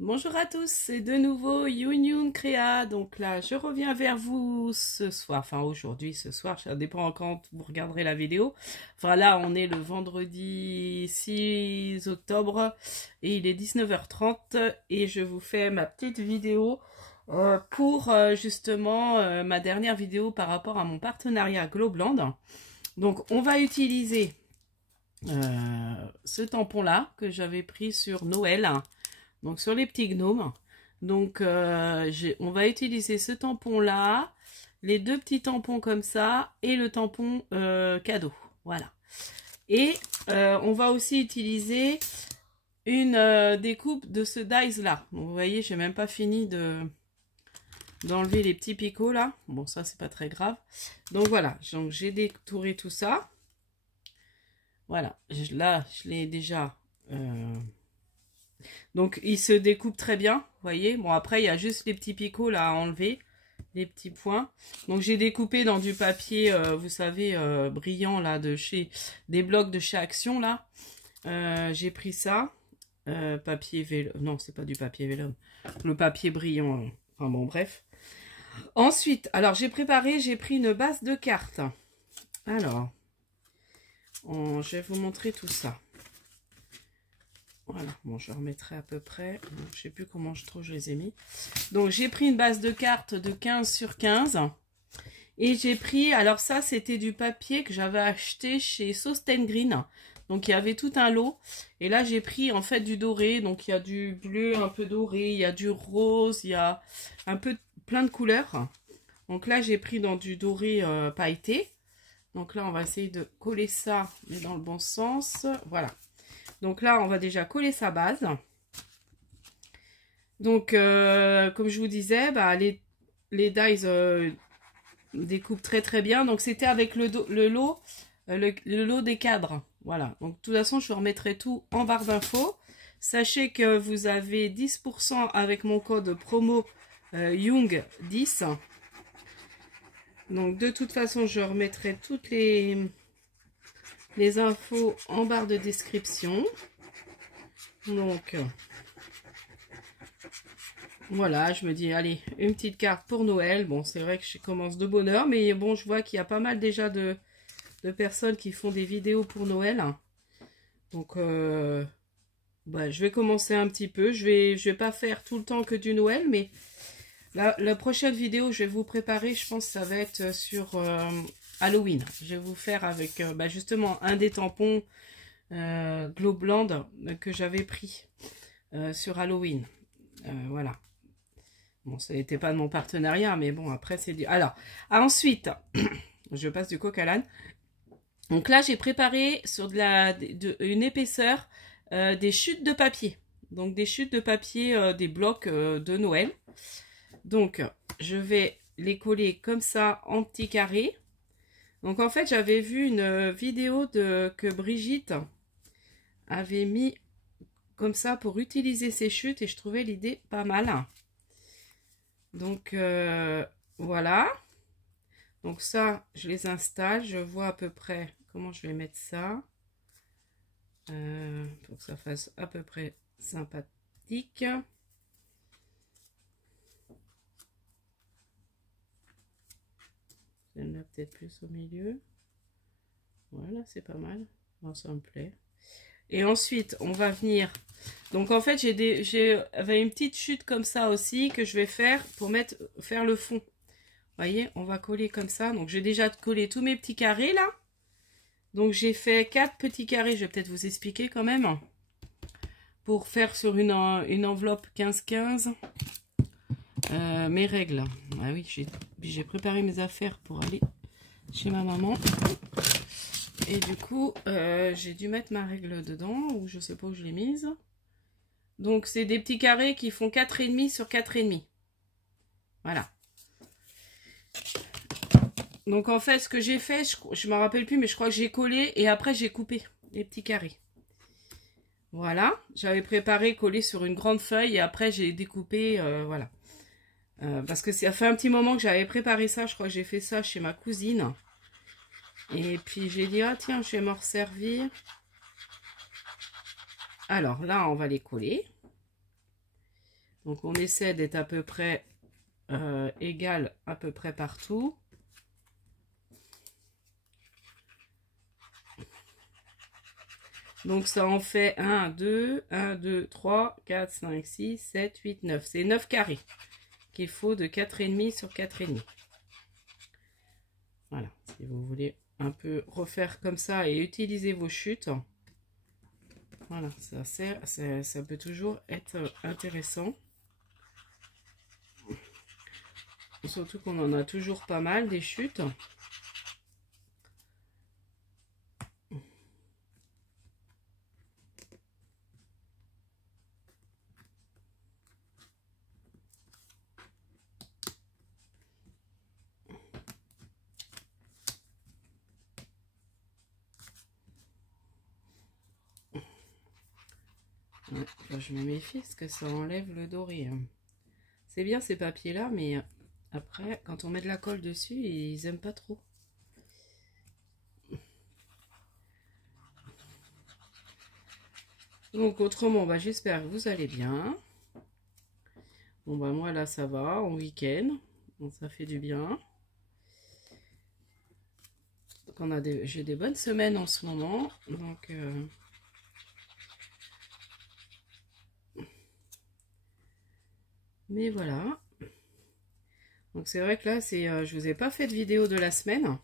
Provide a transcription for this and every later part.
Bonjour à tous, c'est de nouveau Youn Créa. Donc là, je reviens vers vous ce soir, enfin aujourd'hui, ce soir, ça dépend quand vous regarderez la vidéo. Enfin là, on est le vendredi 6 octobre et il est 19h30 et je vous fais ma petite vidéo pour justement ma dernière vidéo par rapport à mon partenariat Globland. Donc on va utiliser ce tampon là que j'avais pris sur Noël. Donc sur les petits gnomes. Donc on va utiliser ce tampon là, les deux petits tampons comme ça et le tampon cadeau. Voilà. Et on va aussi utiliser une découpe de ce dies là. Donc, vous voyez, j'ai même pas fini d'enlever les petits picots là. Bon, ça c'est pas très grave. Donc voilà, donc j'ai détouré tout ça. Voilà, là je l'ai déjà... Donc il se découpe très bien, vous voyez. Bon, après il y a juste les petits picots là à enlever, les petits points. Donc j'ai découpé dans du papier, vous savez, brillant là, de chez des blocs de chez Action là. J'ai pris ça, papier vélo, non c'est pas du papier vélo, le papier brillant, enfin bon bref. Ensuite, alors j'ai pris une base de cartes. Alors, je vais vous montrer tout ça. Voilà, bon, je remettrai à peu près. Je ne sais plus comment je les ai mis. Donc, j'ai pris une base de cartes de 15 sur 15. Et j'ai pris, alors ça, c'était du papier que j'avais acheté chez Sosten Green. Donc, il y avait tout un lot. Et là, j'ai pris, en fait, du doré. Donc, il y a du bleu un peu doré. Il y a du rose. Il y a un peu plein de couleurs. Donc là, j'ai pris dans du doré pailleté. Donc là, on va essayer de coller ça, mais dans le bon sens. Voilà. Donc là, on va déjà coller sa base. Donc, comme je vous disais, bah, les dies découpent très très bien. Donc, c'était avec le lot des cadres. Voilà. Donc, de toute façon, je remettrai tout en barre d'infos. Sachez que vous avez 10% avec mon code promo Young10. Donc, de toute façon, je remettrai toutes les infos en barre de description. Donc, voilà, je me dis, allez, une petite carte pour Noël. Bon, c'est vrai que je commence de bonne heure, mais bon, je vois qu'il y a pas mal déjà de personnes qui font des vidéos pour Noël. Donc, bah, je vais commencer un petit peu. Je vais pas faire tout le temps que du Noël, mais la prochaine vidéo, je vais vous préparer, je pense que ça va être sur Halloween. Je vais vous faire avec, bah, justement, un des tampons Globland que j'avais pris sur Halloween. Voilà. Bon, ça n'était pas de mon partenariat, mais bon, après, c'est du... Alors, ensuite, je passe du coq à l'âne. Donc là, j'ai préparé sur une épaisseur des chutes de papier. Donc, des chutes de papier, des blocs de Noël. Donc, je vais les coller comme ça en petits carrés. Donc, en fait, j'avais vu une vidéo que Brigitte avait mis comme ça pour utiliser ces chutes et je trouvais l'idée pas mal. Donc, voilà. Donc ça, je les installe. Je vois à peu près comment je vais mettre ça. Pour que ça fasse à peu près sympathique. Celle-là peut-être plus au milieu. Voilà, c'est pas mal. Bon, ça me plaît. Et ensuite, on va venir... Donc en fait, j'avais une petite chute comme ça aussi que je vais faire pour faire le fond. Vous voyez, on va coller comme ça. Donc j'ai déjà collé tous mes petits carrés là. Donc j'ai fait 4 petits carrés. Je vais peut-être vous expliquer quand même. Pour faire sur une enveloppe 15-15. Mes règles. Ah oui, j'ai préparé mes affaires pour aller chez ma maman. Et du coup, j'ai dû mettre ma règle dedans. Ou je sais pas où je l'ai mise. Donc c'est des petits carrés qui font 4,5 sur 4,5. Voilà. Donc en fait, ce que j'ai fait, je ne me rappelle plus, mais je crois que j'ai collé et après j'ai coupé les petits carrés. Voilà, j'avais préparé coller sur une grande feuille et après j'ai découpé, voilà. Parce que ça fait un petit moment que j'avais préparé ça, je crois que j'ai fait ça chez ma cousine. Et puis j'ai dit, ah tiens, je vais m'en resservir. Alors là, on va les coller. Donc on essaie d'être à peu près égal à peu près partout. Donc ça en fait 1, 2, 3, 4, 5, 6, 7, 8, 9. C'est 9 carrés qu'il faut de 4,5 sur 4,5. Voilà, si vous voulez un peu refaire comme ça et utiliser vos chutes. Voilà, ça peut toujours être intéressant. Surtout qu'on en a toujours pas mal des chutes. Ouais, je me méfie parce que ça enlève le doré. C'est bien ces papiers là, mais après quand on met de la colle dessus, ils aiment pas trop. Donc autrement, bah, j'espère que vous allez bien. Bon bah moi là ça va, en week-end, donc ça fait du bien. J'ai des bonnes semaines en ce moment, donc mais voilà. Donc c'est vrai que là je vous ai pas fait de vidéo de la semaine.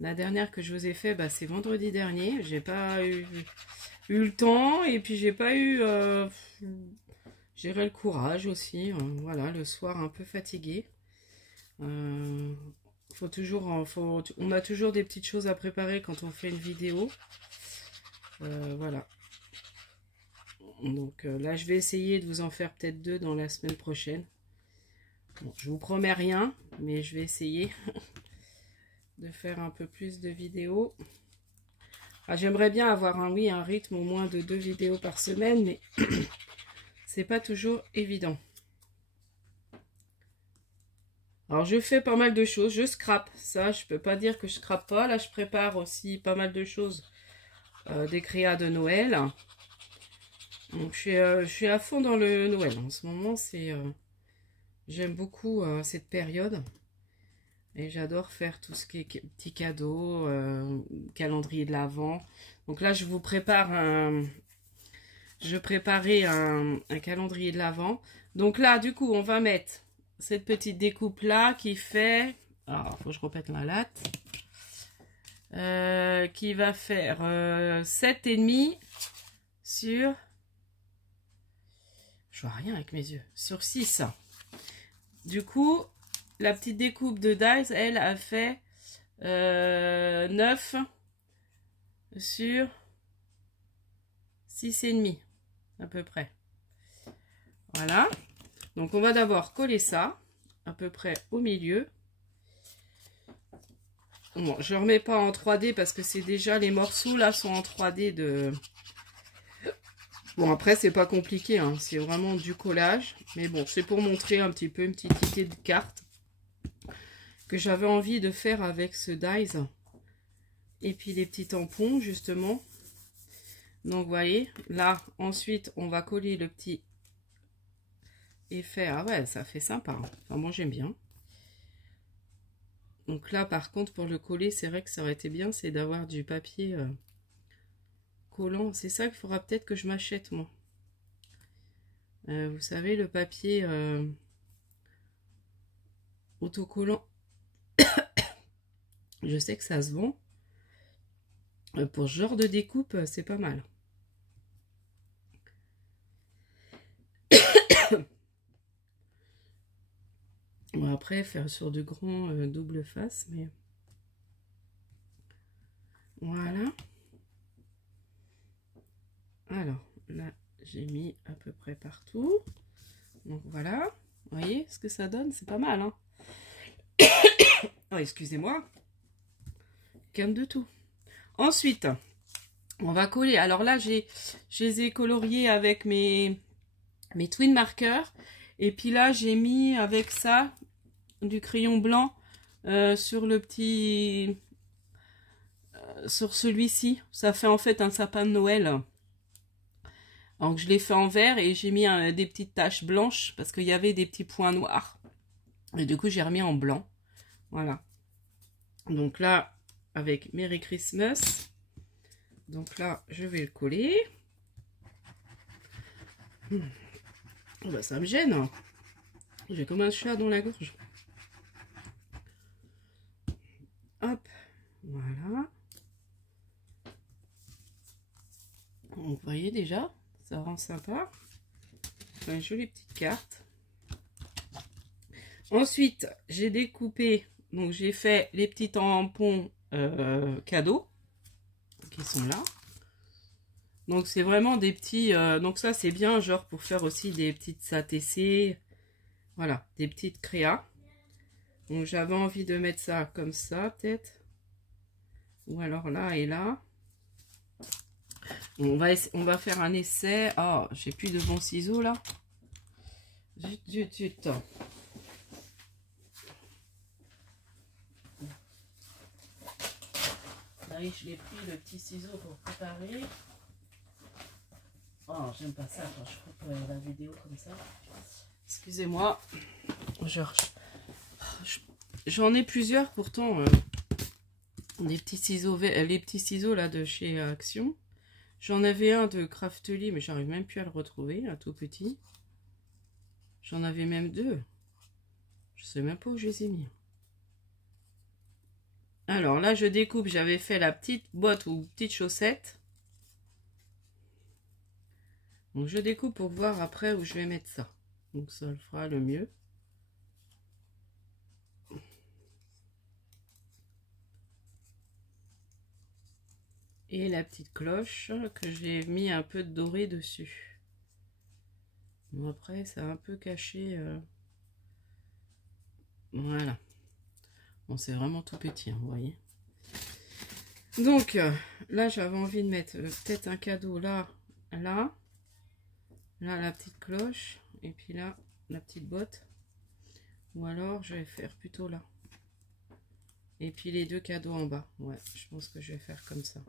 La dernière que je vous ai fait, bah, c'est vendredi dernier. J'ai pas eu le temps et puis j'ai pas eu le courage aussi. Voilà, le soir un peu fatigué. Faut toujours, on a toujours des petites choses à préparer quand on fait une vidéo. Voilà. Donc là, je vais essayer de vous en faire peut-être 2 dans la semaine prochaine. Bon, je vous promets rien, mais je vais essayer de faire un peu plus de vidéos. Ah, j'aimerais bien avoir un rythme au moins de 2 vidéos par semaine, mais c'est pas toujours évident. Alors je fais pas mal de choses, je scrape, ça je peux pas dire que je scrape pas. Là je prépare aussi pas mal de choses, des créas de Noël. Donc je suis à fond dans le Noël en ce moment. J'aime beaucoup cette période et j'adore faire tout ce qui est petits cadeaux, calendrier de l'Avent. Donc là je vous prépare je préparais un calendrier de l'Avent. Donc là du coup on va mettre cette petite découpe là qui fait, alors faut que je répète la latte, qui va faire 7,5 sur, je vois rien avec mes yeux, sur 6. Du coup la petite découpe de Dies, elle a fait 9 sur 6,5 à peu près. Voilà. Donc on va d'abord coller ça à peu près au milieu. Bon, je ne remets pas en 3D parce que c'est déjà, les morceaux là sont en 3D de... Bon après c'est pas compliqué, hein, c'est vraiment du collage. Mais bon, c'est pour montrer un petit peu une petite idée de carte que j'avais envie de faire avec ce Dies. Et puis les petits tampons justement. Donc vous voyez, là ensuite on va coller le petit effet. Ah ouais, ça fait sympa. Enfin moi j'aime bien. Donc là par contre pour le coller, c'est vrai que ça aurait été bien, c'est d'avoir du papier collant. C'est ça qu'il faudra peut-être que je m'achète moi. Vous savez, le papier autocollant. Je sais que ça se vend. Pour ce genre de découpe, c'est pas mal. Bon, après, faire sur du grand double face, mais... Voilà. Alors, là, j'ai mis à peu près partout. Donc, voilà. Vous voyez ce que ça donne? C'est pas mal, hein? Oh, excusez-moi. Calme de tout. Ensuite, on va coller. Alors là, je les ai coloriés avec mes twin markers. Et puis là, j'ai mis avec ça du crayon blanc sur le petit... sur celui-ci. Ça fait en fait un sapin de Noël. Donc je l'ai fait en vert et j'ai mis des petites taches blanches parce qu'il y avait des petits points noirs. Et du coup j'ai remis en blanc. Voilà. Donc là, avec Merry Christmas. Donc là, je vais le coller. Oh bah ça me gêne. Hein. J'ai comme un chat dans la gorge. Hop, voilà. Vous voyez déjà, ça rend sympa. Une jolie petite carte. Ensuite, j'ai découpé, donc j'ai fait les petits tampons cadeaux qui sont là. Donc c'est vraiment des petits, donc ça c'est bien genre pour faire aussi des petites ATC, voilà, des petites créas. Donc j'avais envie de mettre ça comme ça peut-être, ou alors là et là. On va faire un essai. Oh, j'ai plus de bons ciseaux là. Zut. Là, je l'ai pris le petit ciseau pour préparer. Oh, j'aime pas ça quand je coupe la vidéo comme ça. Excusez-moi. J'en ai plusieurs pourtant. Des petits ciseaux, les petits ciseaux là de chez Action. J'en avais un de Craftly, mais j'arrive même plus à le retrouver, un tout petit. J'en avais même deux. Je sais même pas où je les ai mis. Alors là, je découpe. J'avais fait la petite boîte ou petite chaussette. Donc je découpe pour voir après où je vais mettre ça. Donc ça le fera le mieux. Et la petite cloche que j'ai mis un peu de doré dessus. Bon, après, ça a un peu caché. Voilà. Bon, c'est vraiment tout petit, hein, vous voyez. Donc, là, j'avais envie de mettre peut-être un cadeau là, là. Là, la petite cloche. Et puis là, la petite botte. Ou alors, je vais faire plutôt là. Et puis les deux cadeaux en bas. Ouais, je pense que je vais faire comme ça.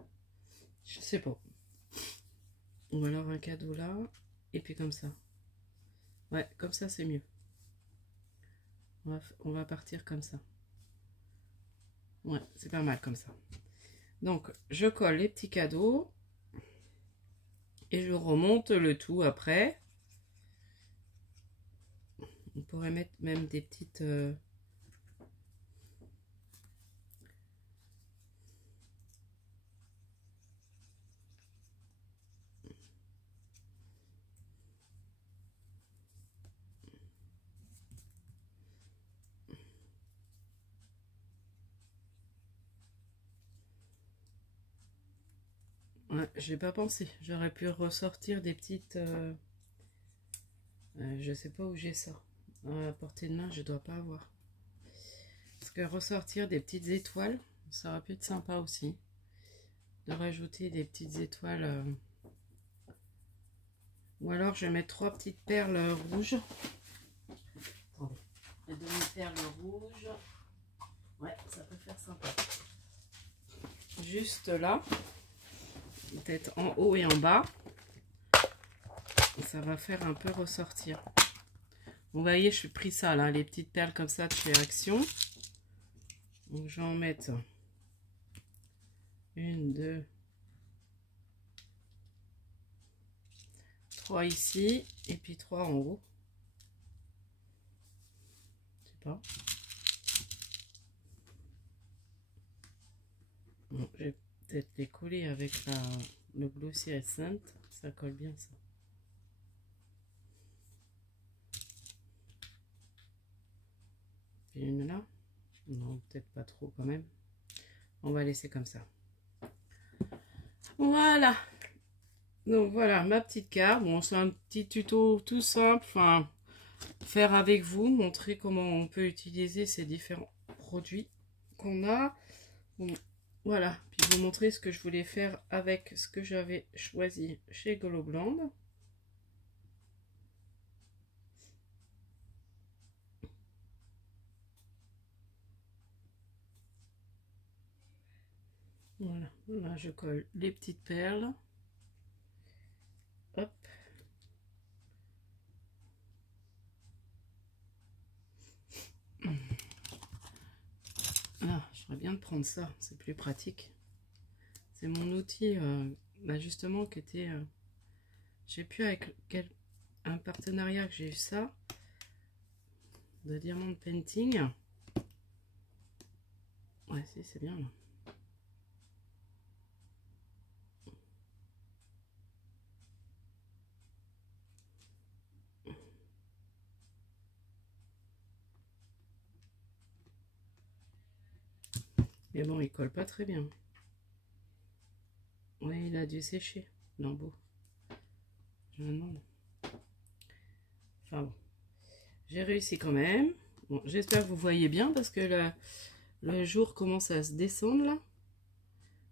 Je sais pas. Ou alors un cadeau là. Et puis comme ça. Ouais, comme ça, c'est mieux. On va partir comme ça. Ouais, c'est pas mal comme ça. Donc, je colle les petits cadeaux. Et je remonte le tout après. On pourrait mettre même des petites... Ouais, j'ai pas pensé. J'aurais pu ressortir des petites... je sais pas où j'ai ça. À portée de main, je dois pas avoir. Parce que ressortir des petites étoiles, ça aurait pu être sympa aussi. De rajouter des petites étoiles. Ou alors je vais mettre 3 petites perles rouges. Attendez. Les demi-perles rouges. Ouais, ça peut faire sympa. Juste là. Peut-être en haut et en bas. Ça va faire un peu ressortir. Vous voyez, je suis pris ça là, les petites perles comme ça de chez Action. Donc je vais en mettre 1, 2, 3 ici et puis 3 en haut. Je sais pas. Bon, je vais peut-être les coller avec le Glossy Essence. Ça colle bien ça. Une là. Non, peut-être pas trop quand même. On va laisser comme ça. Voilà. Donc voilà ma petite carte. Bon, c'est un petit tuto tout simple. Enfin, faire avec vous, montrer comment on peut utiliser ces différents produits qu'on a. Bon, voilà. Puis vous montrer ce que je voulais faire avec ce que j'avais choisi chez Glowland. Voilà, là je colle les petites perles. Hop, ferait bien de prendre ça, c'est plus pratique. C'est mon outil justement qui était... je sais plus avec quel un partenariat que j'ai eu ça. De Diamond Painting. Ouais, si, c'est bien là. Mais bon, il colle pas très bien. Ouais, il a dû sécher, l'embout. Je me demande. Enfin bon. J'ai réussi quand même. Bon, j'espère que vous voyez bien parce que le jour commence à se descendre là.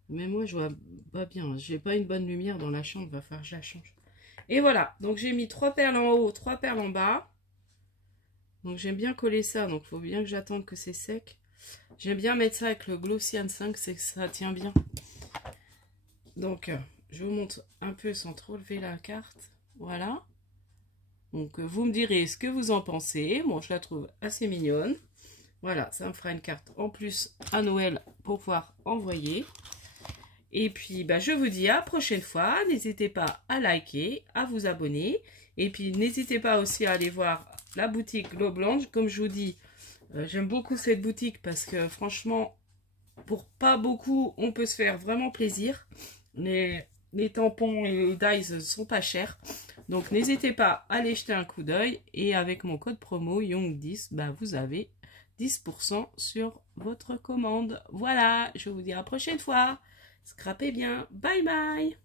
Mais moi, je vois pas bien. J'ai pas une bonne lumière dans la chambre. Va falloir que je la change. Et voilà. Donc, j'ai mis 3 perles en haut, 3 perles en bas. Donc, j'aime bien coller ça. Donc, il faut bien que j'attende que c'est sec. J'aime bien mettre ça avec le Glossian 5. C'est que ça tient bien. Donc, je vous montre un peu sans trop lever la carte. Voilà. Donc, vous me direz ce que vous en pensez. Moi, je la trouve assez mignonne. Voilà, ça me fera une carte en plus à Noël pour pouvoir envoyer. Et puis, je vous dis à la prochaine fois. N'hésitez pas à liker, à vous abonner. Et puis, n'hésitez pas aussi à aller voir la boutique Glow Blanche. Comme je vous dis, j'aime beaucoup cette boutique parce que franchement, pour pas beaucoup, on peut se faire vraiment plaisir. Les tampons et les dies sont pas chers. Donc, n'hésitez pas à aller jeter un coup d'œil. Et avec mon code promo Young10, vous avez 10% sur votre commande. Voilà, je vous dis à la prochaine fois. Scrapez bien. Bye bye.